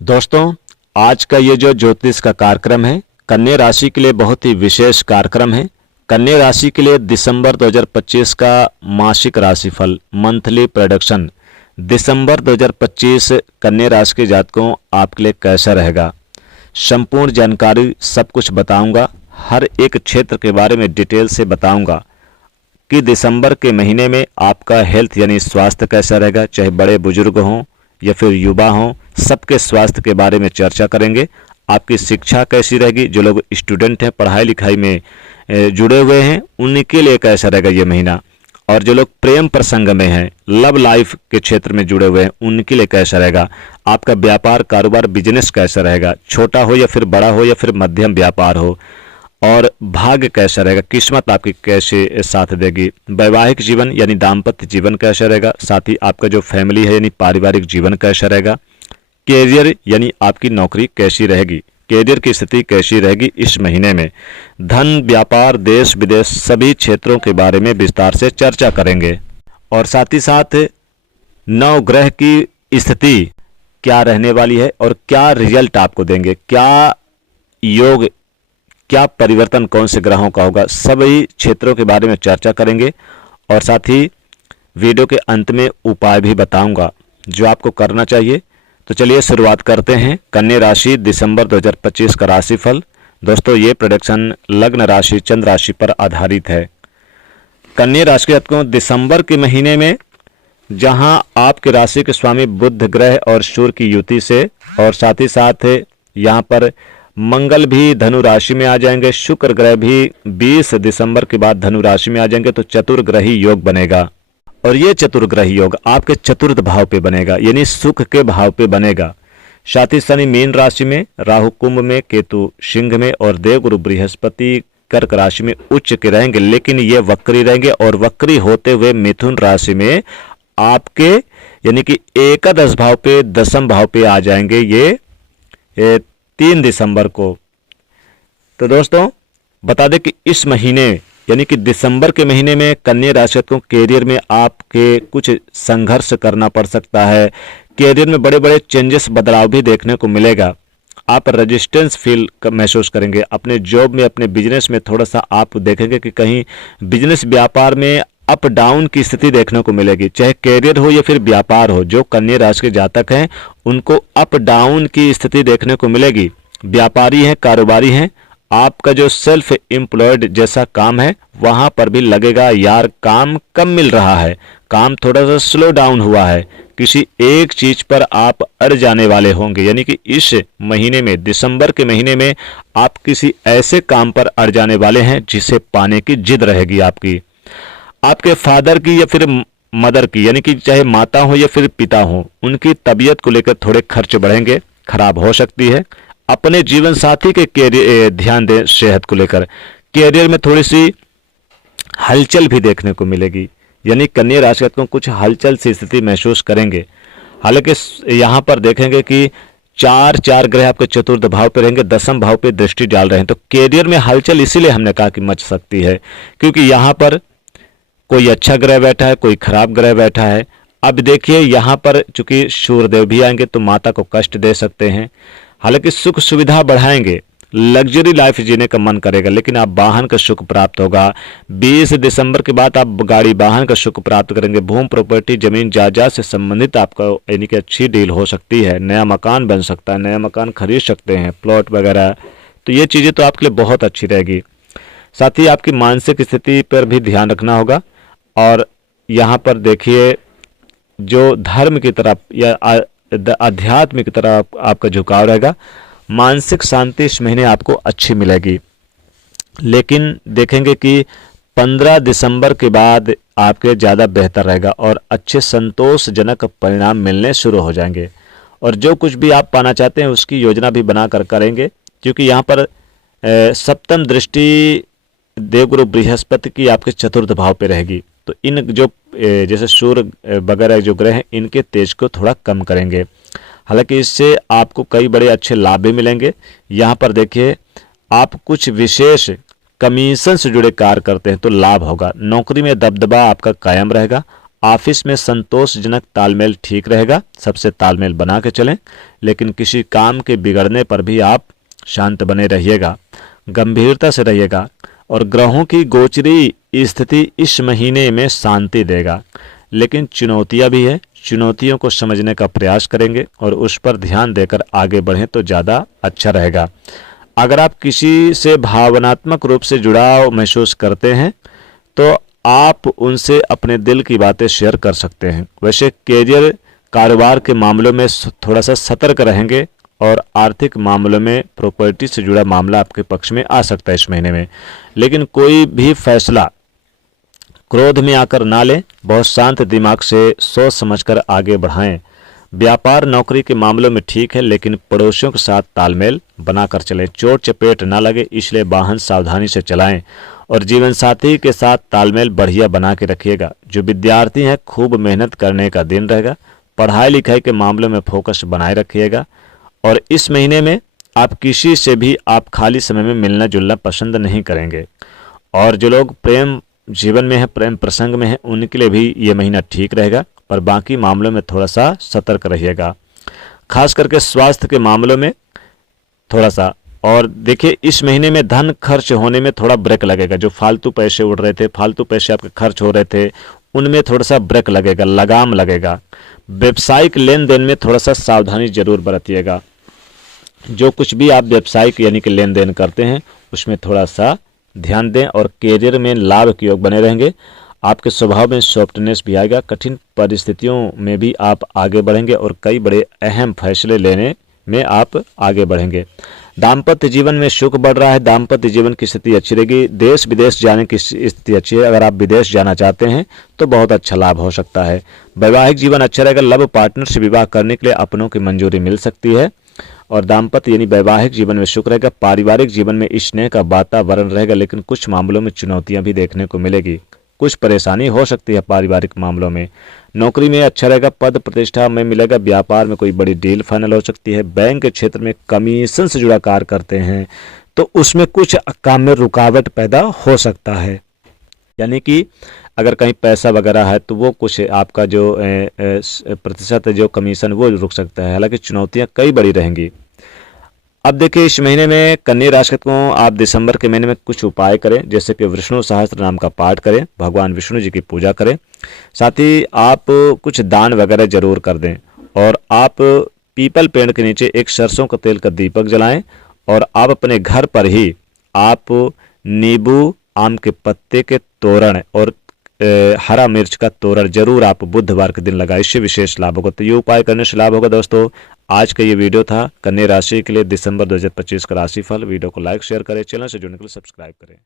दोस्तों, आज का ये जो ज्योतिष का कार्यक्रम है, कन्या राशि के लिए बहुत ही विशेष कार्यक्रम है। कन्या राशि के लिए दिसंबर 2025 का मासिक राशिफल मंथली प्रेडिक्शन दिसंबर 2025 कन्या राशि के जातकों आपके लिए कैसा रहेगा, संपूर्ण जानकारी सब कुछ बताऊंगा। हर एक क्षेत्र के बारे में डिटेल से बताऊंगा कि दिसंबर के महीने में आपका हेल्थ यानी स्वास्थ्य कैसा रहेगा, चाहे बड़े बुजुर्ग हों या फिर युवा हों, सबके स्वास्थ्य के बारे में चर्चा करेंगे। आपकी शिक्षा कैसी रहेगी, जो लोग स्टूडेंट हैं, पढ़ाई लिखाई में जुड़े हुए हैं, उनके लिए कैसा रहेगा ये महीना, और जो लोग प्रेम प्रसंग में हैं, लव लाइफ के क्षेत्र में जुड़े हुए हैं, उनके लिए कैसा रहेगा। आपका व्यापार कारोबार बिजनेस कैसा रहेगा, छोटा हो या फिर बड़ा हो या फिर मध्यम व्यापार हो, और भाग्य कैसा रहेगा, किस्मत आपकी कैसे साथ देगी। वैवाहिक जीवन यानी दाम्पत्य जीवन कैसा रहेगा, साथ ही आपका जो फैमिली है यानी पारिवारिक जीवन कैसा रहेगा। कैरियर यानी आपकी नौकरी कैसी रहेगी, कैरियर की स्थिति कैसी रहेगी इस महीने में। धन, व्यापार, देश विदेश सभी क्षेत्रों के बारे में विस्तार से चर्चा करेंगे, और साथ ही साथ नौ ग्रह की स्थिति क्या रहने वाली है और क्या रिजल्ट आपको देंगे, क्या योग, क्या परिवर्तन कौन से ग्रहों का होगा, सभी क्षेत्रों के बारे में चर्चा करेंगे। और साथ ही वीडियो के अंत में उपाय भी बताऊंगा जो आपको करना चाहिए। तो चलिए शुरुआत करते हैं। कन्या राशि दिसंबर 2025 का राशिफल। दोस्तों, ये प्रेडिक्शन लग्न राशि चंद्र राशि पर आधारित है। कन्या राशि के जातकों, दिसंबर के महीने में जहां आपके राशि के स्वामी बुध ग्रह और सूर्य की युति से, और साथ ही साथ यहाँ पर मंगल भी धनु राशि में आ जाएंगे, शुक्र ग्रह भी 20 दिसंबर के बाद धनु राशि में आ जाएंगे, तो चतुर्ग्रही योग बनेगा। और ये चतुर्ग्रही योग आपके चतुर्थ भाव पे बनेगा, यानी सुख के भाव पे बनेगा। साथ ही शनि मीन राशि में, राहु कुंभ में, केतु सिंह में, और देवगुरु बृहस्पति कर्क राशि में उच्च के रहेंगे, लेकिन ये वक्री रहेंगे, और वक्री होते हुए मिथुन राशि में आपके यानी कि एकादश भाव पे, दसम भाव पे आ जाएंगे ये 3 दिसंबर को। तो दोस्तों, बता दें कि इस महीने यानी कि दिसंबर के महीने में कन्या राशि को कैरियर में आपके कुछ संघर्ष करना पड़ सकता है। कैरियर में बड़े बड़े चेंजेस, बदलाव भी देखने को मिलेगा। आप रेजिस्टेंस फील महसूस करेंगे अपने जॉब में, अपने बिजनेस में। थोड़ा सा आप देखेंगे कि कहीं बिजनेस व्यापार में अप डाउन की स्थिति देखने को मिलेगी, चाहे कैरियर हो या फिर व्यापार हो। जो कन्या राशि के जातक हैं उनको अप डाउन की स्थिति देखने को मिलेगी। व्यापारी हैं, कारोबारी हैं, आपका जो सेल्फ एम्प्लॉयड जैसा काम है वहां पर भी लगेगा यार काम कम मिल रहा है, काम थोड़ा सा स्लो डाउन हुआ है, किसी एक चीज पर आप अड़ जाने वाले होंगे। यानी कि इस महीने में, दिसंबर के महीने में, आप किसी ऐसे काम पर अड़ जाने वाले हैं जिसे पाने की जिद रहेगी आपकी। आपके फादर की या फिर मदर की, यानी कि चाहे माता हो या फिर पिता हो, उनकी तबीयत को लेकर थोड़े खर्च बढ़ेंगे, खराब हो सकती है। अपने जीवन साथी के कैरियर ध्यान दें, सेहत को लेकर। कैरियर में थोड़ी सी हलचल भी देखने को मिलेगी, यानी कन्या राशि को कुछ हलचल सी स्थिति महसूस करेंगे। हालांकि यहाँ पर देखेंगे कि चार ग्रह आपके चतुर्थ भाव पे रहेंगे, दसम भाव पे दृष्टि डाल रहे हैं, तो कैरियर में हलचल इसीलिए हमने कहा कि मच सकती है, क्योंकि यहाँ पर कोई अच्छा ग्रह बैठा है, कोई खराब ग्रह बैठा है। अब देखिए यहाँ पर चूंकि सूर्यदेव भी आएंगे तो माता को कष्ट दे सकते हैं। हालांकि सुख सुविधा बढ़ाएंगे, लग्जरी लाइफ जीने का मन करेगा, लेकिन आप वाहन का सुख प्राप्त होगा। 20 दिसंबर के बाद आप गाड़ी वाहन का सुख प्राप्त करेंगे। भूमि प्रॉपर्टी जमीन जायदाद से संबंधित आपका यानी कि अच्छी डील हो सकती है। नया मकान बन सकता है, नया मकान खरीद सकते हैं, प्लॉट वगैरह। तो ये चीज़ें तो आपके लिए बहुत अच्छी रहेगी। साथ ही आपकी मानसिक स्थिति पर भी ध्यान रखना होगा। और यहाँ पर देखिए, जो धर्म की तरफ या अध्यात्म की तरफ आपका झुकाव रहेगा, मानसिक शांति इस महीने आपको अच्छी मिलेगी। लेकिन देखेंगे कि 15 दिसंबर के बाद आपके ज़्यादा बेहतर रहेगा और अच्छे संतोषजनक परिणाम मिलने शुरू हो जाएंगे। और जो कुछ भी आप पाना चाहते हैं उसकी योजना भी बनाकर करेंगे, क्योंकि यहाँ पर सप्तम दृष्टि देवगुरु बृहस्पति की आपके चतुर्थ भाव पे रहेगी। तो इन जो जैसे सूर्य वगैरह जो ग्रह हैं, इनके तेज को थोड़ा कम करेंगे। हालांकि इससे आपको कई बड़े अच्छे लाभ भी मिलेंगे। यहाँ पर देखिए, आप कुछ विशेष कमीशन से जुड़े कार्य करते हैं तो लाभ होगा। नौकरी में दबदबा आपका कायम रहेगा। ऑफिस में संतोषजनक तालमेल ठीक रहेगा, सबसे तालमेल बना के चलें, लेकिन किसी काम के बिगड़ने पर भी आप शांत बने रहिएगा, गंभीरता से रहिएगा। और ग्रहों की गोचरी स्थिति इस महीने में शांति देगा, लेकिन चुनौतियां भी है। चुनौतियों को समझने का प्रयास करेंगे और उस पर ध्यान देकर आगे बढ़ें तो ज़्यादा अच्छा रहेगा। अगर आप किसी से भावनात्मक रूप से जुड़ाव महसूस करते हैं तो आप उनसे अपने दिल की बातें शेयर कर सकते हैं। वैसे करियर कारोबार के मामलों में थोड़ा सा सतर्क रहेंगे और आर्थिक मामलों में प्रॉपर्टी से जुड़ा मामला आपके पक्ष में आ सकता है इस महीने में। लेकिन कोई भी फैसला क्रोध में आकर ना लें, बहुत शांत दिमाग से सोच समझकर आगे बढ़ाएं। व्यापार नौकरी के मामलों में ठीक है, लेकिन पड़ोसियों के साथ तालमेल बनाकर चलें। चोट चपेट ना लगे इसलिए वाहन सावधानी से चलाएं और जीवन साथी के साथ तालमेल बढ़िया बना के रखिएगा। जो विद्यार्थी हैं खूब मेहनत करने का दिन रहेगा। पढ़ाई लिखाई के मामलों में फोकस बनाए रखिएगा और इस महीने में आप किसी से भी आप खाली समय में मिलना जुलना पसंद नहीं करेंगे। और जो लोग प्रेम जीवन में है, प्रेम प्रसंग में है, उनके लिए भी ये महीना ठीक रहेगा, पर बाकी मामलों में थोड़ा सा सतर्क रहिएगा, खास करके स्वास्थ्य के मामलों में थोड़ा सा। और देखिए इस महीने में धन खर्च होने में थोड़ा ब्रेक लगेगा। जो फालतू पैसे उड़ रहे थे, फालतू पैसे आपके खर्च हो रहे थे, उनमें थोड़ा सा ब्रेक लगेगा, लगाम लगेगा। व्यवसायिक लेन देन में थोड़ा सा सावधानी जरूर बरतिएगा। जो कुछ भी आप व्यवसायिक यानी कि लेन देन करते हैं उसमें थोड़ा सा ध्यान दें। और कैरियर में लाभ के योग बने रहेंगे। आपके स्वभाव में सॉफ्टनेस भी आएगा। कठिन परिस्थितियों में भी आप आगे बढ़ेंगे और कई बड़े अहम फैसले लेने में आप आगे बढ़ेंगे। दाम्पत्य जीवन में सुख बढ़ रहा है। दाम्पत्य जीवन की स्थिति अच्छी रहेगी। देश विदेश जाने की स्थिति अच्छी है। अगर आप विदेश जाना चाहते हैं तो बहुत अच्छा लाभ हो सकता है। वैवाहिक जीवन अच्छा रहेगा। लव पार्टनर से विवाह करने के लिए अपनों की मंजूरी मिल सकती है और दाम्पत्य यानी वैवाहिक जीवन में सुख रहेगा। पारिवारिक जीवन में स्नेह का वातावरण रहेगा, लेकिन कुछ मामलों में चुनौतियां भी देखने को मिलेगी। कुछ परेशानी हो सकती है पारिवारिक मामलों में। नौकरी में अच्छा रहेगा, पद प्रतिष्ठा में मिलेगा। व्यापार में कोई बड़ी डील फाइनल हो सकती है। बैंक के क्षेत्र में कमीशन से जुड़ा कार्य करते हैं तो उसमें कुछ काम में रुकावट पैदा हो सकता है, यानी कि अगर कहीं पैसा वगैरह है तो वो कुछ आपका जो प्रतिशत है, जो कमीशन, वो रुक सकता है। हालांकि चुनौतियां कई बड़ी रहेंगी। अब देखिए इस महीने में कन्या राशि को आप दिसंबर के महीने में कुछ उपाय करें, जैसे कि विष्णु सहस्त्र नाम का पाठ करें, भगवान विष्णु जी की पूजा करें। साथ ही आप कुछ दान वगैरह जरूर कर दें और आप पीपल पेड़ के नीचे एक सरसों का तेल का दीपक जलाएं और आप अपने घर पर ही आप नींबू, आम के पत्ते के तोरण और हरा मिर्च का तोरण जरूर आप बुधवार के दिन लगाए, इससे विशेष लाभ होगा। तो ये उपाय करने से लाभ होगा। दोस्तों आज का ये वीडियो था कन्या राशि के लिए दिसंबर 2025 का राशिफल। वीडियो को लाइक शेयर करें, चैनल से जुड़ने के लिए सब्सक्राइब करें।